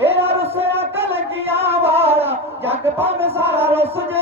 मेरा रुसया कलगिया वाला जग भावे सारा रुस जे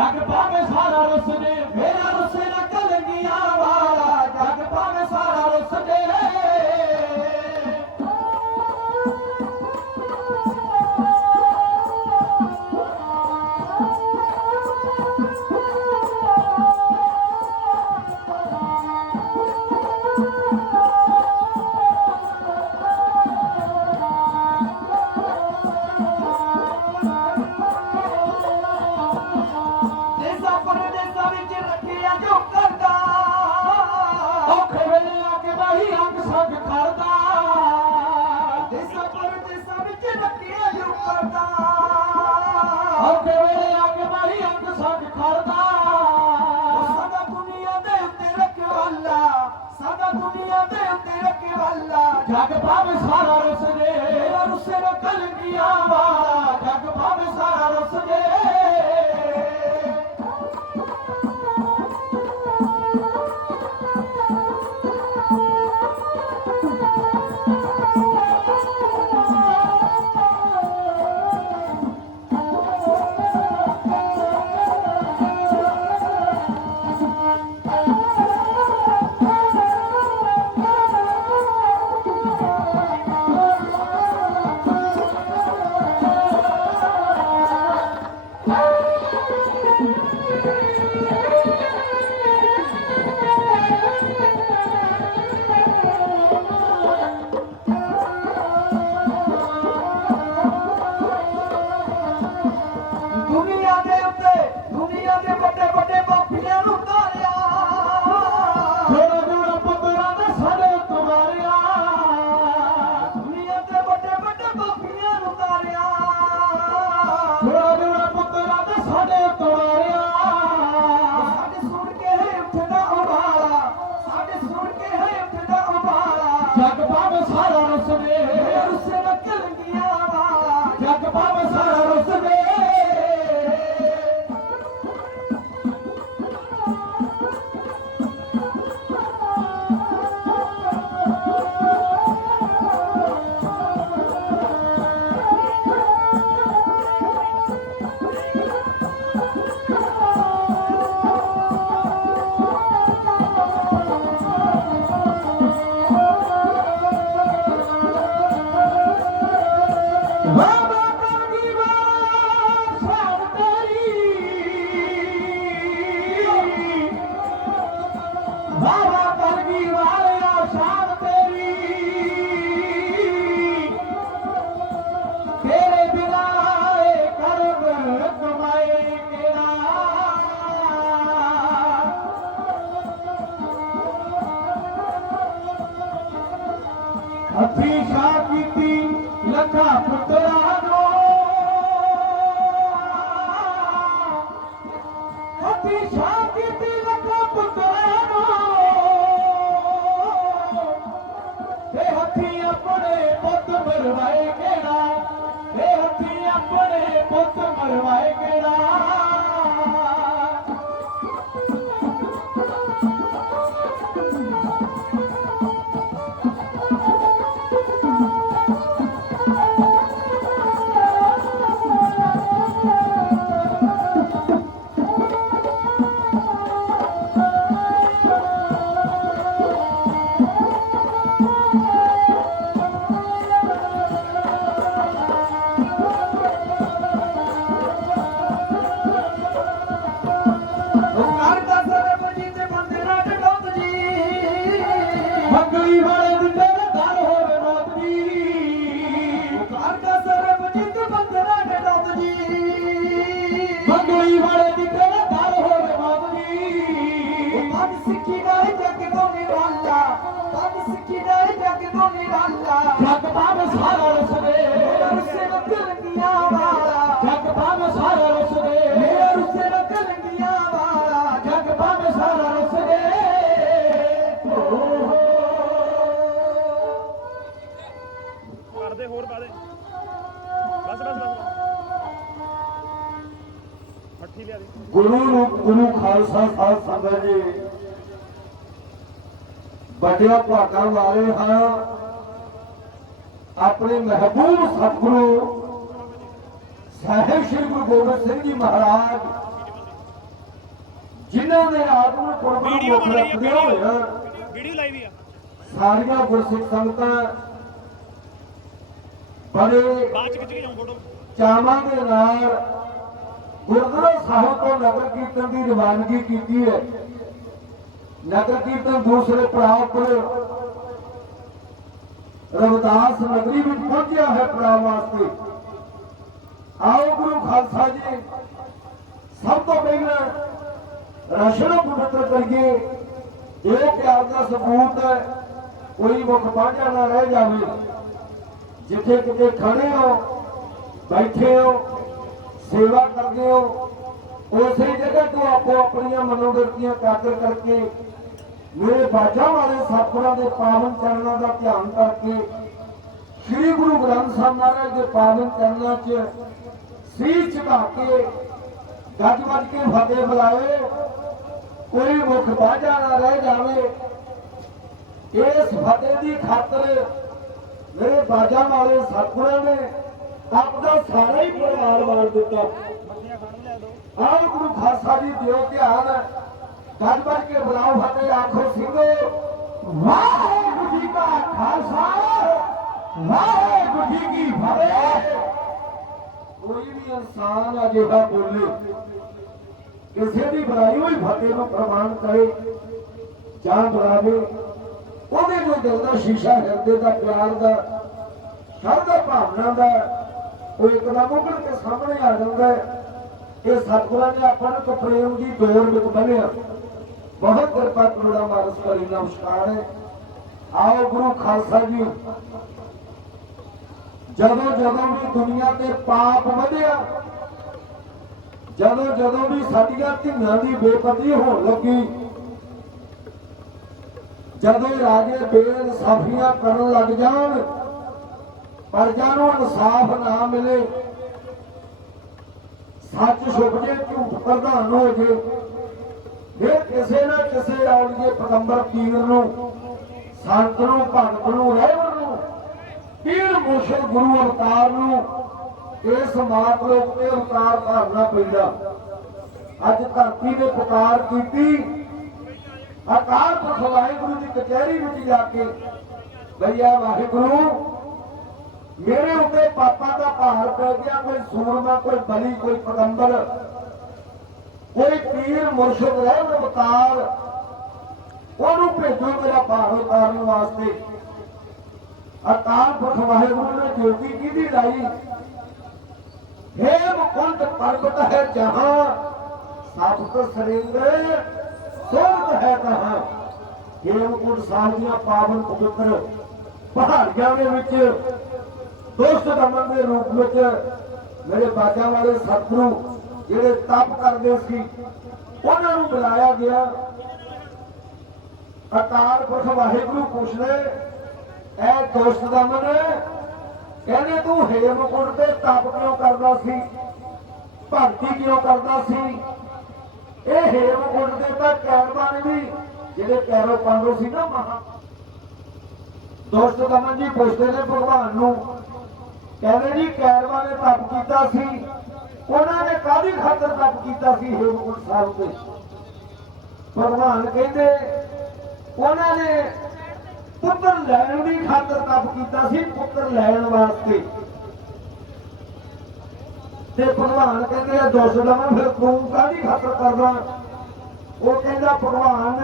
जग भावे सारा रुस दे रुसे न कलगिया वाला जग भावे सारा रुस दे गुरु खालसा साध संगत जी बड़िया भागा वाले हाँ अपने महबूब सतगुरु साहिब श्री गुरु गोबिंद सिंह जी महाराज जिन्होंने आत्म पुरब मुख रखदे होए सारिया गुरसिख संगत बड़े चावां दे नाल गुरुद्वारा साहिब को नगर कीर्तन की रवानगी की है। नगर कीर्तन दूसरे पड़ाव पर रविदास नगरी में पहुंचा है पड़ाव वास्ते। आओ गुरु खालसा जी सब तो पहले राशन पवित्र करिए जो प्यार का सबूत है कोई मुख बांझा ना रह जाए। जिथे किते खड़े हो बैठे हो सेवा करते हो उस जगह तो आपो अपन मनोवृत्तियां काकर करके मेरे बाजा वाले सतगुरां के पावन चरणों का ध्यान करके श्री गुरु ग्रंथ साहब महाराज के पावन चरणों च शीश झुका के गज वज के फतेह बुलाए कोई मुख बाजा ना रह जाए। इस फतेह की खातर मेरे बाजा वाले सतगुरां ने अपना सारा ही परिवार मार दिता। आओ गुरु खालसा जी दियो ध्यान गज बज के बुलाओ फतेह आखो सिंधो वाहिगुरू जी का खालसा वाहिगुरू जी की फतेह। कोई भी इंसान अजिहा बोले किसी की बुलाई हुई फतेह को प्रमाण करे जां बुलावे ਉਹਦੇ ਜੋ ਦਿਲ ਦਾ ਸ਼ੀਸ਼ਾ ਹਿਰਦੇ ਦਾ ਪਿਆਰ ਦਾ ਸ਼ਰਧਾ ਭਾਵਨਾ ਦਾ ਉਹ ਇੱਕਦਮ ਉੱਭਰ ਕੇ ਸਾਹਮਣੇ ਆ ਜਾਂਦਾ ਹੈ। ਇਹ ਸਤਿਗੁਰਾਂ ਨੇ ਆਪਾਂ ਨੂੰ ਪ੍ਰੇਮ ਦੀ ਡੋਰ ਵਿੱਚ ਬੰਨਿਆ। ਬਹੁਤ ਕਿਰਪਾ ਕਰੋੜਾ ਮਾਰਸ ਕਰੀ ਨਮਸਕਾਰ ਹੈ। आओ गुरु खालसा जी ਜਦੋਂ भी दुनिया के पाप ਵਧਿਆ ਜਦੋਂ भी ਸਾਡੀਆਂ ਧੀਆਂ ਦੀ ਬੇਪਤੀ ਹੋਣ ਲੱਗੀ ਜਦੋਂ ਰਾਜੇ ਬੇਇਨਸਾਫੀਆਂ ਕਰਨ ਲੱਗ ਜਾਣ ਪ੍ਰਜਾ ਨੂੰ ਇਨਸਾਫ ਨਾ ਮਿਲੇ सच छुप जे झूठ प्रधान हो जे फिर किसी ना किसी औलिए पैगंबर पीर नूं संत नूं भगत नूं रहबर नूं पीर मुर्शिद गुरु अवतार नूं इस मातलोक ते अवतार धारना पैंदा। अज धरती ने पुकार की अकाल पुरख वाहिगुरू की कचहरी में जाके भैया वाहिगुरू मेरे उत्ते पापा का भार पै गया। कोई सूरमा कोई बली कोई पैगंबर कोई पीर मुर्शिद रहबर अवतार ओनू भेजो मेरा भार उतारने वास्ते। अकाल पुरख वाहिगुरू ने ड्यूटी की लाई हे मुकुंद पर्वत है जहां सप्त सरिंद्र सुरत है कहां। हेमकुंड साहिब दी पावन पवित्र पहाड़ियां दे विच दोस्त दमन के रूप में मेरे बाजा वाले सतगुरु जेडे तप करते सी उन्होंने बुलाया गया। अकाल पुरख वाहिगुरू पूछने ऐ दोस्त दमन कहने तू हेमकुंड ते तप क्यों करता सी भगती क्यों करता सी। ये हेमकुंड के तो कैरवान भी जेडे कैरो पांडव सी ना महा दोस्त दमन जी पूछते ने भगवान नूं कहते जी कैरवा ने तप किया सी उन्होंने कादी खातर तप किया सी हेमकुंड साहब से। भगवान कहते उन्होंने पुत्र लैन की खातर तप किया सी पुत्र लैन वास्ते। ते भगवान कहते दोस्त दमन फिर तू कादी खातर करदा। वो कहता भगवान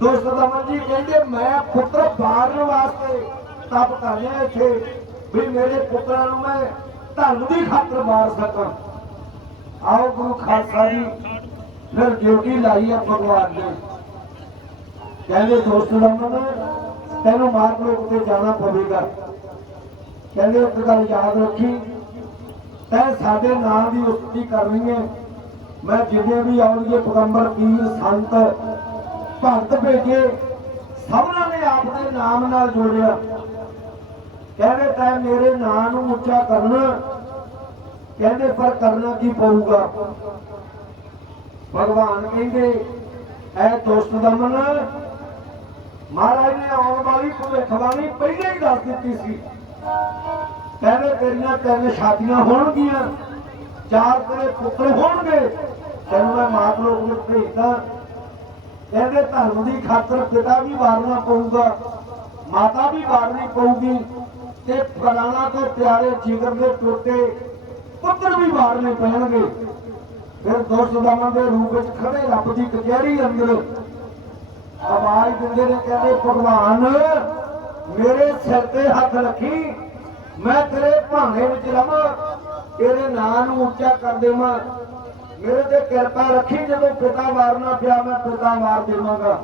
दोस्त दमन जी कहते मैं पुत्र मारन वास्ते तप कर रहा इत्थे भी मेरे पुत्रों मैं धन की खातर मार सका। आओ गुरु खालसा जी फिर ड्यूटी लाई है भगवान ने कहते दोस्त दमन तेनों मातलोक से जाना पवेगा। कहते एक गल याद रखी तै साडे नाम की उस्ती करनी है। मैं जिन्हें भी आउणगे पैगंबर पीर संत भगत भेजे सबना ने आपने नाम नाल जोड़िया। कहते तैं मेरे नाम नूं उच्चा करना कहते पर करना की पऊगा। भगवान कहते ऐ दुष्ट दमन महाराज ने आने वाली भविष्यवाणी पहले ही दस दी सी। कहने तेरिया 3 शादियां होणगियां, 4 तेरे पुत्र होणगे, तेन मैं मात लोक में भेजदा। कहते धर्म की खातर पिता भी वारना पऊगा, माता भी वारनी पऊगी, ते प्राणा तो प्यारे जिगर के टोटे पुत्र भी वारने पैणगे। फिर दुष्ट दमन के रूप में खड़े रब की कचहरी अंदर आवाज दिंदे ने, कहते भगवान मेरे सिर ते हथ रखी, मैं तेरे भाने विच रवां, तेरे नाम नूं उच्चा कर देवां, मेरे ते कृपा रखी। जदों पिता मारना पिया मैं पिता मार देवांगा,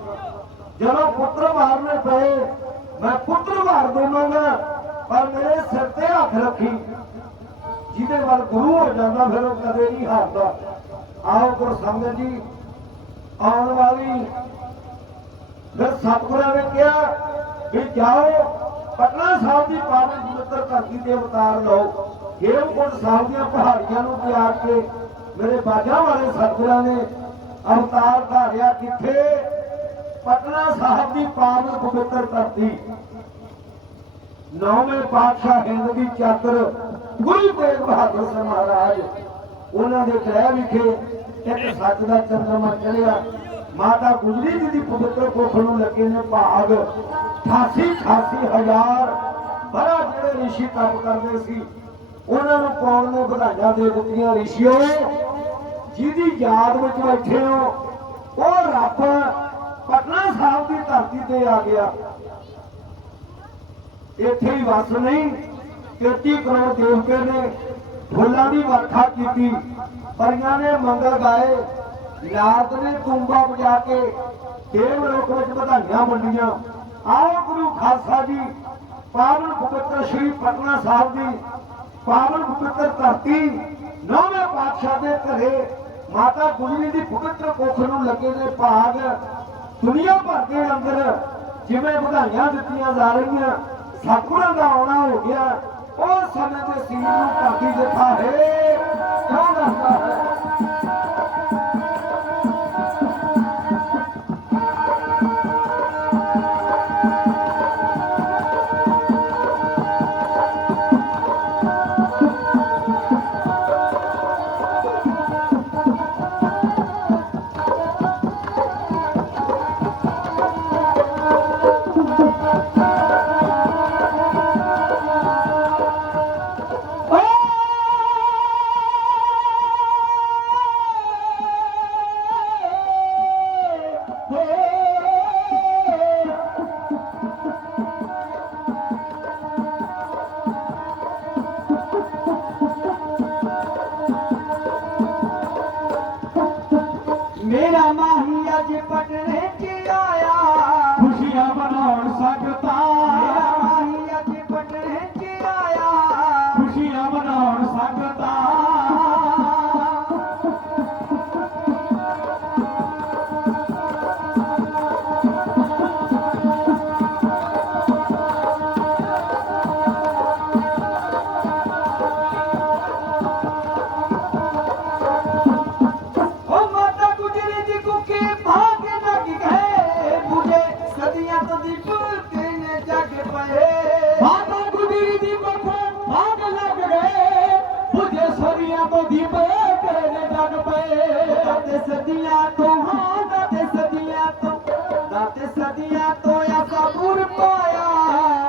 जदों पुत्र मारने पे मैं पुत्र मार देवांगा, पर मेरे सिर ते हथ रखी। जिहदे वल गुरु हो जाता फिर वो कदे नहीं हारदा। आओ गुरु संगत जी आने वाली फिर सतगुरां ने कहा भी जाओ पटना साहब की पावन पवित्र धरती से अवतार लो। हेमकुंड साहब दी पहाड़ियां नूं त्याग के मेरे बाजा वाले सतगुरां ने अवतार धारिया किथे? पटना साहब की पावन पवित्र धरती। 9वें पातशाह हिंद की चादर गुरु तेग बहादुर सिंह महाराज उन्होंने गृह विखे एक सच का चंद्रमा चढ़िया। माता गुजरी जी की पवित्र कुख नूं लगे ने भाग 88,000 बड़ा जेड़े ऋषि तप करते सी उन्होंने कौन ने बधाइयां दे दित्तियां। ऋषियों जिहदी याद विच बैठे हो वो रब पटना साहब की धरती ते आ गया। इत्थे ही वस नहीं 33 करोड़ देवते ने फुल्लां दी वर्खा की, परियां ने मंगल गाए, नारद ने तूंबा बजा के देवलोक में बधाइयां वंडियां। आओ गुरु खालसा जी पावन पवित्र श्री पटना साहब की पावन पवित्र धरती 9वें पातशाह के घरे माता गुजरी की पवित्र कुख नूं लगे ने भाग। दुनिया भर के अंदर जिवें बधाइयां दित्तियां जा रही, सतगुरां दा आउणा हो गया। उस समय के सीन नूं भागी जथा है क्यों दसदा है। मेरा माही अज पटने च आया, खुशियां मनाउण सकता। मेरा माही अज पटने च आया, खुशियां मनाउण सकता। सदियां तो हाँ दाते सदियां तो ऐसा बुर पाया,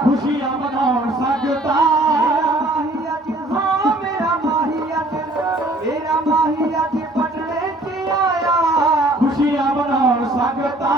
खुशियां मनाउण सकता। हाँ मेरा माही अज पटने च आया, खुशियां मनाउण सकता।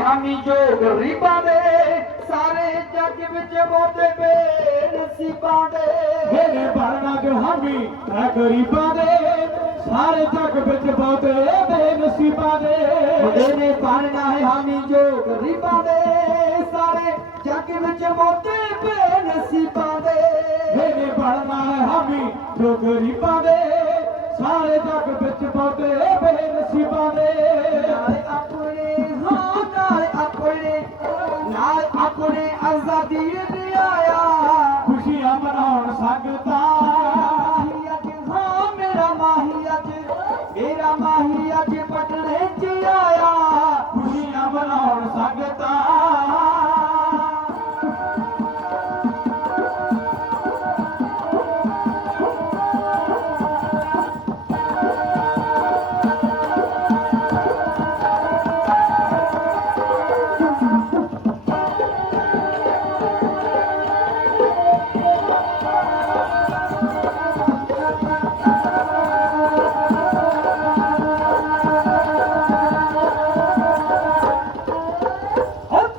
हामी जो गरीबा दे सारे जग विच बहुते बेनसीबां दे मेरे बनना जो हामी मैं गरीबां दे सारे जग विच बहुते बेनसीबां दे मेरे बनना है हामी जो गरीबां दे सारे जग विच बहुते बेनसीबां दे मेरे बनना है हामी जो गरीबां दे सारे जग विच बहुते बेनसीबां दे नाल अपने आजादी दियाया खुशियां मनाउण संगतां हाँ मेरा माही अज पटने च आया खुशियां मनाउण संगतां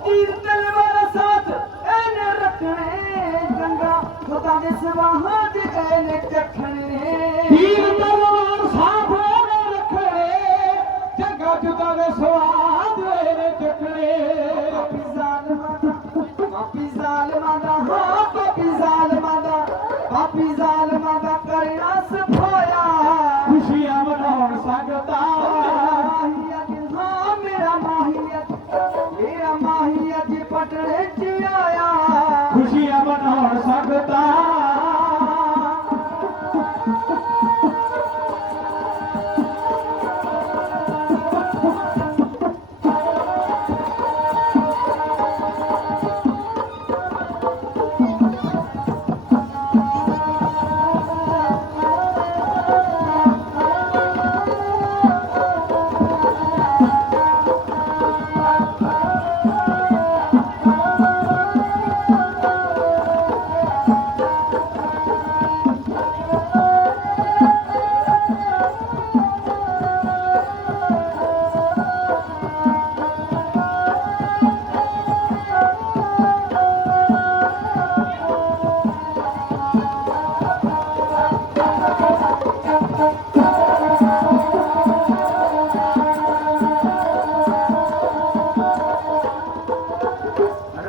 तीर तलवार साथ ने रखने जगा जुदा दे स्वाद ने चखने पापी जालमा दा करना सफाया खुशियां मनाउण संगतां हाँ मेरा माही अज पटने च आया खुशियां मनाउण संगतां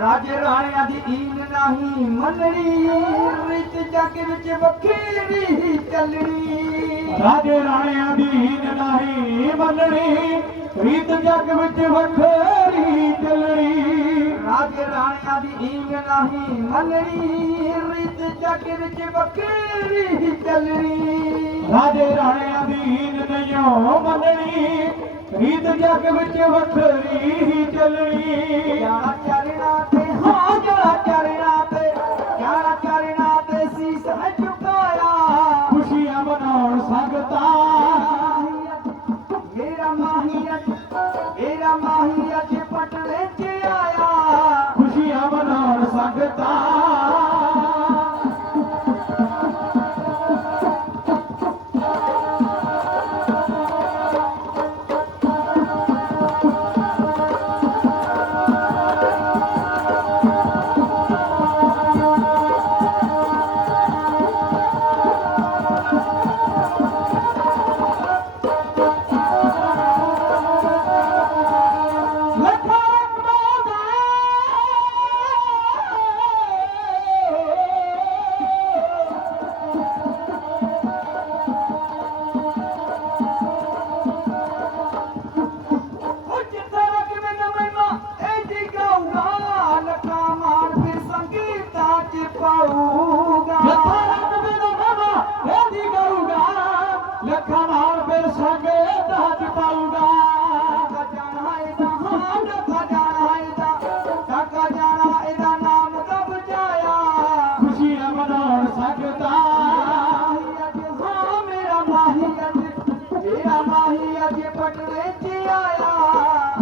राजे राणियां दी ईन नहीं मननी रीत जग विच वखेरी चलनी राजे राणियां दी हीन नहीं मननी रीत जग विच वखेरी चलनी राजे राणियां दी ईन नहीं मननी रीत जग विच वखेरी चलनी राजे राणियां दी हीन नहीं मननी रीत जग विच वखरी चलनी जाना चरना ते हाँ जाना चरना ते सीस झुकाया खुशियां मनाउण संगतां मेरा माही अज पटने च आया खुशियां मनाउण संगतां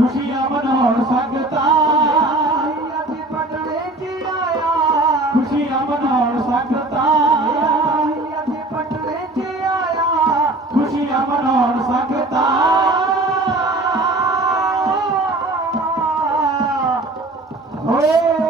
खुशियां मनाउण संगतां खुशियां मनाउण संगतां खुशियां मनाउण संगतां हो